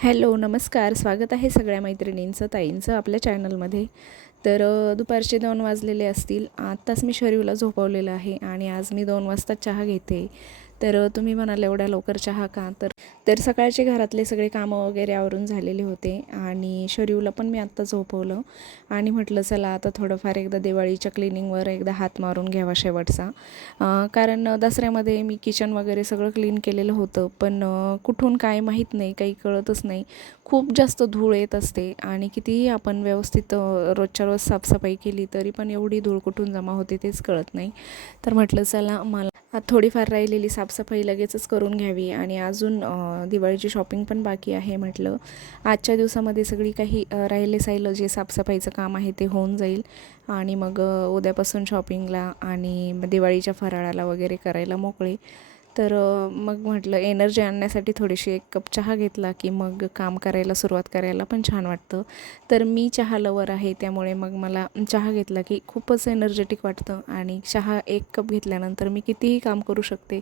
Hello, नमस्कार. स्वागत आहे सगळ्या मैत्रिणींचं, ताईंचं आपल्या चॅनलमध्ये. तर दुपारचे 2 वाजलेले असतील. आत्ताच मी शरीवला झोपवलेलं आहे आणि आज मी 2 वाजता चहा घेते. तर तुम्ही म्हणाल एवढ्या लवकर चहा का? तर सकाळचे घरातले सगळे कामं वगैरे आवरून झालेले होते आणि शरीवला पण मी आत्ता झोपवलं आणि म्हटलं चला आता थोडंफार एकदा दिवाळीच्या क्लिनिंगवर एकदा हात मारून घ्यावा शेवटचा. कारण दसऱ्यामध्ये मी किचन वगैरे सगळं क्लीन केलेलं होतं, पण कुठून काय माहीत नाही, काही कळतच नाही. खूप जास्त धूळ येत असते आणि कितीही आपण व्यवस्थित रोजच्या रोज साफसफाई केली तरी पण एवढी धूळ कुठून जमा होते तेच कळत नाही. तर म्हटलं चला मला थोडीफार राहिलेली साफसफाई लगेचच करून घ्यावी आणि अजून दिवाळीची शॉपिंग पण बाकी आहे. म्हटलं आजच्या दिवसामध्ये सगळी काही राहिलेलं जे साफसफाईचं काम आहे ते होऊन जाईल आणि मग उद्यापासून शॉपिंगला आणि दिवाळीच्या फराळाला वगैरे करायला मोकळे. तर मग म्हटलं एनर्जी आणण्यासाठी थोडीशी 1 कप चहा घेतला की मग काम करायला सुरुवात करायला पण छान वाटतं. तर मी चहा लवर आहे, त्यामुळे मग मला चहा घेतला की खूपच एनर्जेटिक वाटतं आणि चहा 1 कप घेतल्यानंतर मी कितीही काम करू शकते.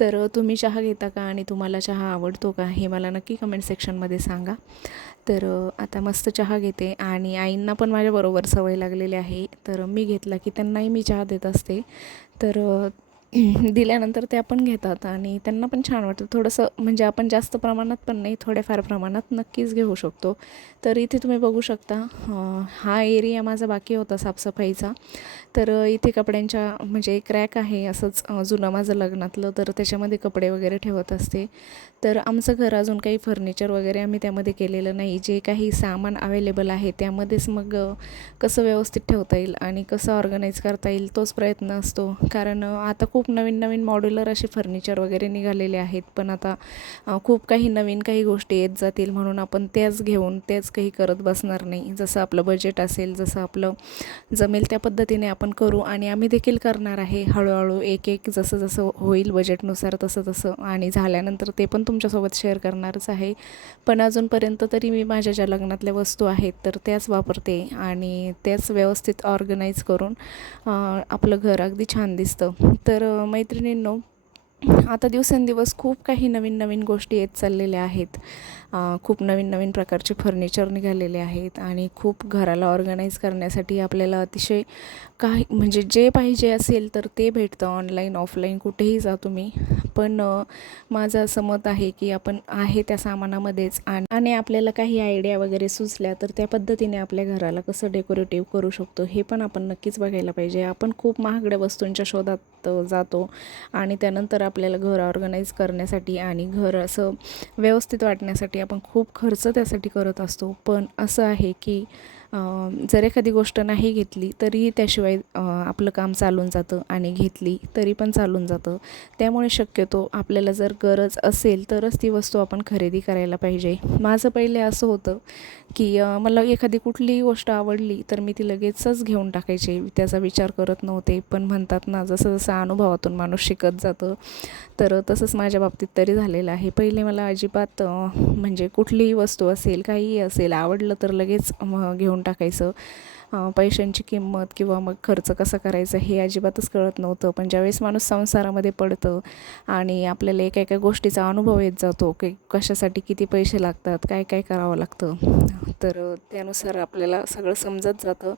तर तुम्ही चहा घेता का आणि तुम्हाला चहा आवडतो का हे मला नक्की कमेंट सेक्शनमध्ये सांगा. तर आता मस्त चहा घेते आणि आईंना पण माझ्याबरोबर सवय लागलेली आहे. तर मी घेतला की त्यांनाही मी चहा देत असते. तर दिल्यानंतर त्या पण घेतात आणि त्यांना पण छान वाटतं. थोडंसं म्हणजे आपण जास्त प्रमाणात पण नाही, थोड्याफार प्रमाणात नक्कीच घेऊ शकतो. तर इथे तुम्ही बघू शकता हा एरिया माझा बाकी होता साफसफाईचा. तर इथे कपड्यांच्या म्हणजे एक रॅक आहे असंच जुनं माझं लग्नातलं, तर त्याच्यामध्ये कपडे वगैरे ठेवत असते. तर आमचं घर अजून काही फर्निचर वगैरे आम्ही त्यामध्ये केलेलं नाही. जे काही सामान अवेलेबल आहे त्यामध्येच मग कसं व्यवस्थित ठेवता येईल आणि कसं ऑर्गनाईज करता येईल तोच प्रयत्न असतो. कारण आता खूप नवीन नवीन मॉड्युलर असे फर्निचर वगैरे निघालेले आहेत, पण आता खूप काही नवीन काही गोष्टी येत जातील म्हणून आपण त्याच घेऊन त्याच काही करत बसणार नाही. जसं आपलं बजेट असेल, जसं आपलं जमेल त्या पद्धतीने आपण करू आणि आम्ही देखील करणार आहे हळूहळू एक एक जसं जसं होईल बजेटनुसार तसं तसं आणि झाल्यानंतर ते पण तुमच्यासोबत शेअर करणारच आहे. पण अजूनपर्यंत तरी मी माझ्या ज्या लग्नातल्या वस्तू आहेत तर त्याच वापरते आणि त्याच व्यवस्थित ऑर्गनाईज करून आपलं घर अगदी छान दिसतं. तर मैत्रिणींनो, आता दिवसेंदिवस खूप काही नवीन नवीन गोष्टी येत चाललेल्या आहेत. खूप नवीन नवीन प्रकारचे फर्निचर निघालेले आहेत आणि खूप घराला ऑर्गनाईज करण्यासाठी आपल्याला अतिशय काही म्हणजे जे पाहिजे असेल तर ते भेटतं ऑनलाईन ऑफलाईन कुठेही जा तुम्ही. पण माझं असं मत आहे की आपण आहे त्या सामानामध्येच आणि आपल्याला काही आयडिया वगैरे सुचल्या तर त्या पद्धतीने आपल्या घराला कसं डेकोरेटिव्ह करू शकतो हे पण आपण नक्कीच बघायला पाहिजे. आपण खूप महागड्या वस्तूंच्या शोधात जातो आणि त्यानंतर आपल्याला घर ऑर्गनाईज करण्यासाठी आणि घर असं व्यवस्थित वाटण्यासाठी आपण खूप खर्च त्यासाठी करत असतो. पण असं आहे की जर एखादी गोष्ट नाही घेतली तरीही त्याशिवाय आपलं काम चालून जातं आणि घेतली तरी पण चालून जातं. त्यामुळे शक्यतो आपल्याला जर गरज असेल तरच ती वस्तू आपण खरेदी करायला पाहिजे. माझं पहिले असं होतं की मला एखादी कुठलीही गोष्ट आवडली तर मी ती लगेचच घेऊन टाकायचे, त्याचा विचार करत नव्हते. पण म्हणतात ना, जसं जसं अनुभवातून माणूस शिकत जातं तर तसंच माझ्या बाबतीत तरी झालेलं आहे. पहिले मला अजिबात म्हणजे कुठलीही वस्तू असेल, काहीही असेल, आवडलं तर लगेच घेऊन टाकायचं. पैशांची किंमत किंवा मग खर्च कसा करायचा हे अजिबातच कळत नव्हतं. पण ज्यावेळेस माणूस संसारामध्ये पडतं आणि आपल्याला एका एका गोष्टीचा अनुभव येत जातो की कशासाठी किती पैसे लागतात, काय काय करावं लागतं, तर त्यानुसार आपल्याला सगळं समजत जातं.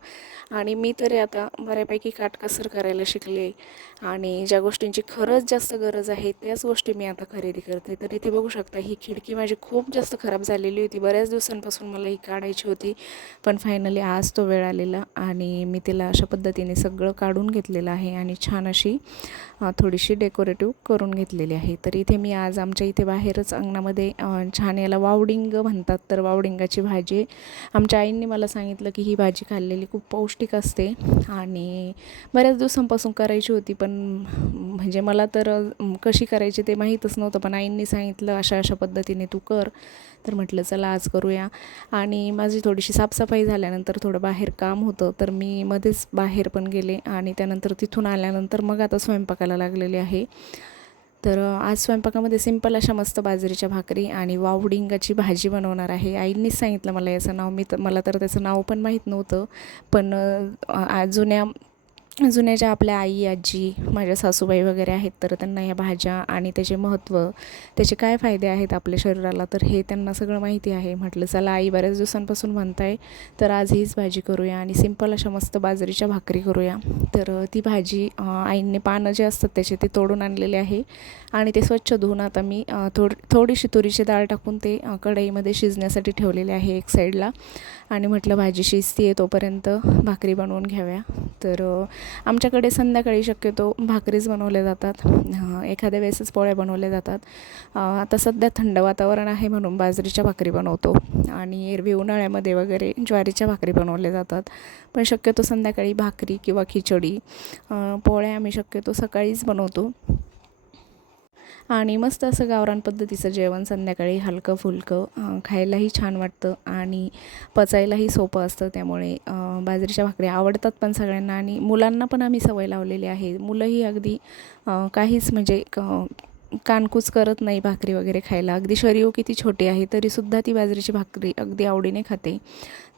आणि मी तरी आता बऱ्यापैकी काटकसर करायला शिकले आणि ज्या गोष्टींची खरंच जास्त गरज आहे त्याच गोष्टी मी आता खरेदी करते. तर इथे बघू शकता ही खिडकी माझी खूप जास्त खराब झालेली होती. बऱ्याच दिवसांपासून मला ही काढायची होती, पण फायनली आज तो वेळ आलेला आणि मी तिला अशा पद्धतीने सगळं काढून घेतलेलं आहे आणि छान अशी थोडीशी डेकोरेटिव्ह करून घेतलेली आहे. तर इथे मी आज आमच्या इथे बाहेरच अंगणामध्ये छान याला वावडिंग म्हणतात, तर वावडिंगाची भाजी आमच्या आईंनी मला सांगितलं की ही भाजी खाल्लेली खूप पौष्टिक असते आणि बऱ्याच दिवसांपासून करायची होती. पण म्हणजे मला तर कशी करायची ते माहीतच नव्हतं, पण आईंनी सांगितलं अशा अशा पद्धतीने तू कर. तर म्हटलं चला आज करूया. आणि माझी थोडीशी साफसफाई झाल्यानंतर थोडं बाहेर काम होतं तर मी मध्येच बाहेर पण गेले आणि त्यानंतर तिथून आल्यानंतर मग आता स्वयंपाकाला लागलेले आहे. तर आज स्वयंपाकामध्ये सिंपल अशा मस्त बाजरीच्या भाकरी आणि वावडिंगाची भाजी बनवणार आहे. आईंनीच सांगितलं मला याचं नाव, मला तर त्याचं नाव पण माहीत नव्हतं. पण जुन्या जुन्या ज्या आपल्या आई आजी माझ्या सासूबाई वगैरे आहेत तर त्यांना या भाज्या आणि त्याचे महत्त्व, त्याचे काय फायदे आहेत आपल्या शरीराला, तर हे त्यांना सगळं माहिती आहे. म्हटलं चला आई बऱ्याच दिवसांपासून म्हणताय तर आज हीच भाजी करूया आणि सिंपल अशा मस्त बाजरीच्या भाकरी करूया. तर ती भाजी आईंनी पानं जे असतात त्याचे ते तोडून आणलेले आहे आणि ते स्वच्छ धुवून आता मी थोडीशी तुरीची डाळ टाकून ते कढईमध्ये शिजण्यासाठी ठेवलेले आहे एक साईडला. आणि म्हटलं भाजी शिजती आहे तोपर्यंत भाकरी बनवून घ्याव्या. तर आमच्याकडे संध्याकाळी शक्यतो भाकरीच बनवल्या जातात, एखाद्या वेळेसच पोळ्या बनवल्या जातात. आता सध्या थंड वातावरण आहे म्हणून बाजरीच्या भाकरी बनवतो आणि एरवी उन्हाळ्यामध्ये वगैरे ज्वारीच्या भाकरी बनवल्या जातात. पण शक्यतो संध्याकाळी भाकरी किंवा खिचडी, पोळ्या आम्ही शक्यतो सकाळीच बनवतो. आणि मस्त असं गावरान पद्धतीचं जेवण संध्याकाळी हलकं फुलकं खायलाही छान वाटतं आणि पचायलाही सोपं असतं. त्यामुळे बाजरीच्या भाकरी आवडतात पण सगळ्यांना आणि मुलांना पण आम्ही सवय लावलेली आहे. मुलंही अगदी काहीच म्हणजे कानकूच करत नाही भाकरी वगैरे खायला. अगदी शरीर किती छोटी आहे तरीसुद्धा ती बाजरीची भाकरी अगदी आवडीने खाते.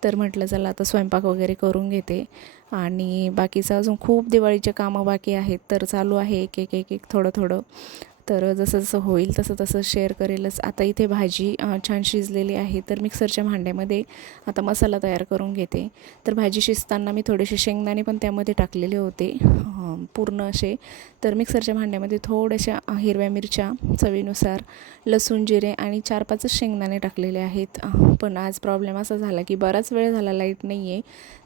तर म्हटलं चला आता स्वयंपाक वगैरे करून घेते आणि बाकीचं अजून खूप दिवाळीचे कामं बाकी आहेत. तर चालू आहे एक थोडं थोडं. तर जसं जसं होईल तसं तसं शेअर करेलच. आता इथे भाजी छान शिजलेली आहे तर मिक्सरच्या भांड्यामध्ये आता मसाला तयार करून घेते. तर भाजी शिजताना मी थोडेसे शेंगदाणे पण त्यामध्ये टाकलेले होते पूर्ण असे. तर मिक्सरच्या भांड्यामध्ये थोड्याशा हिरव्या मिरच्या चवीनुसार, लसूण जिरे आणि 4-5 शेंगदाणे टाकलेले आहेत. पण आज प्रॉब्लेम असा झाला की बराच वेळ झाला लाईट नाही आहे.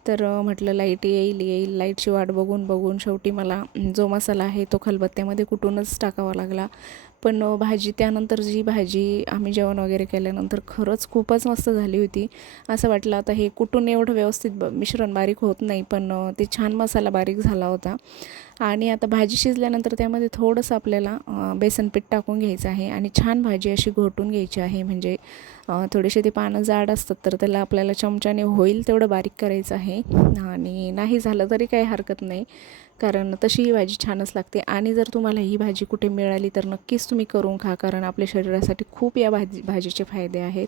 तर म्हटलं लाईट येईल लाईटची वाट बघून बघून शेवटी मला जो मसाला आहे तो खलबत्त्यामध्ये कुटूनच टाकावा लागला. पण भाजी त्यानंतर जी भाजी आम्ही जेवण वगैरे केल्यानंतर खरंच खूपच मस्त झाली होती. असं वाटलं आता हे कुटून एवढं व्यवस्थित मिश्रण बारीक होत नाही, पण ते छान मसाला बारीक झाला होता. आणि आता भाजी शिजल्यानंतर त्यामध्ये थोडंसं आपल्याला बेसन पीठ टाकून घ्यायचं आहे आणि छान भाजी अशी घोटून घ्यायची आहे. म्हणजे थोडेसे ते पानं जाड असतात तर त्याला आपल्याला चमच्याने होईल तेवढं बारीक करायचं आहे. आणि नाही झालं तरी काही हरकत नाही, कारण तशी ही भाजी छानच लागते. आणि जर तुम्हाला ही भाजी कुठे मिळाली तर नक्कीच तुम्ही करून खा, कारण आपल्या शरीरासाठी खूप या भाजीचे फायदे आहेत.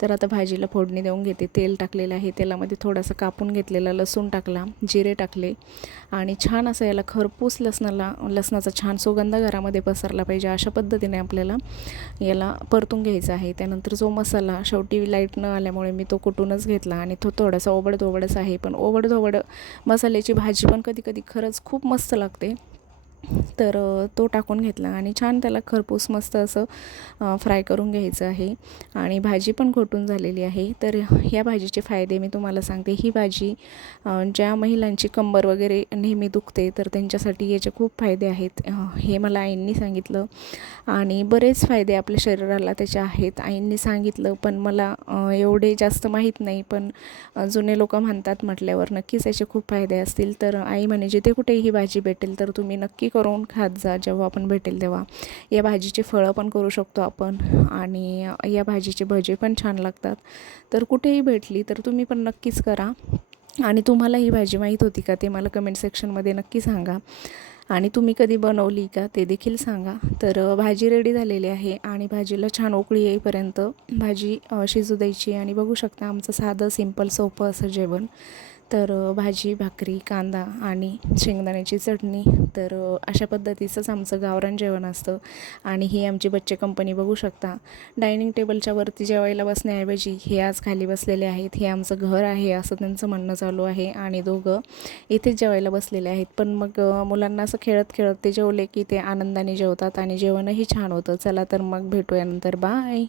तर आता भाजीला फोडणी देऊन घेते. तेल टाकलेलं आहे, तेलामध्ये थोडासा कापून घेतलेला लसूण टाकला, जिरे टाकले आणि छान असं याला खरपूस लसणाचा छान सुगंध घरामध्ये पसरला पाहिजे अशा पद्धतीने आपल्याला याला परतून घ्यायचा आहे. त्यानंतर जो मसाला शेवटी लाईट न आल्यामुळे मी तो कुटूनच घेतला आणि तो थोडासा ओबडधोबडच आहे, पण ओबडधोबड मसाल्याची भाजी पण कधी कधी खरंच खूप मस्त लागते. तर तो टाकून घेतला आणि छान त्याला खरपूस मस्त असं फ्राय करून घ्यायचं आहे. आणि भाजी पण घोटून झालेली आहे. तर ह्या भाजीचे फायदे मी तुम्हाला सांगते. ही भाजी ज्या महिलांची कंबर वगैरे नेहमी दुखते तर त्यांच्यासाठी याचे खूप फायदे आहेत. हे मला आईंनी सांगितलं आणि बरेच फायदे आपल्या शरीराला त्याचे आहेत आईंनी सांगितलं, पण मला एवढे जास्त माहीत नाही. पण जुने लोक म्हणतात म्हटल्यावर नक्कीच याचे खूप फायदे असतील. तर आई म्हणे जिथे कुठेही ही भाजी भेटेल तर तुम्ही नक्की करून खात जा जेव्हा आपण भेटेल तेव्हा. या भाजीचे फळं पण करू शकतो आपण आणि या भाजीचे भजे पण छान लागतात. तर कुठेही भेटली तर तुम्ही पण नक्कीच करा. आणि तुम्हाला ही भाजी माहीत होती का ते मला कमेंट सेक्शनमध्ये नक्की सांगा आणि तुम्ही कधी बनवली का ते देखील सांगा. तर भाजी रेडी झालेली आहे आणि भाजीला छान उकळी येईपर्यंत भाजी शिजू द्यायची. आणि बघू शकता आमचं साधं सिंपल सोपं असं जेवण. तर भाजी, भाकरी, कांदा आणि शेंगदाण्याची चटणी. तर अशा पद्धतीचंच आमचं गावरान जेवण असतं. आणि ही आमची बच्चे कंपनी बघू शकता. डायनिंग टेबलच्या वरती जेवायला बसण्याऐवजी हे आज खाली बसलेले आहेत. हे आमचं घर आहे असं त्यांचं म्हणणं चालू आहे आणि दोघं इथेच जेवायला बसलेले आहेत. पण मग मुलांना असं खेळत खेळत ते जेवले की ते आनंदाने जेवतात आणि जेवणही छान होतं. चला तर मग भेटूया नंतर. बाय.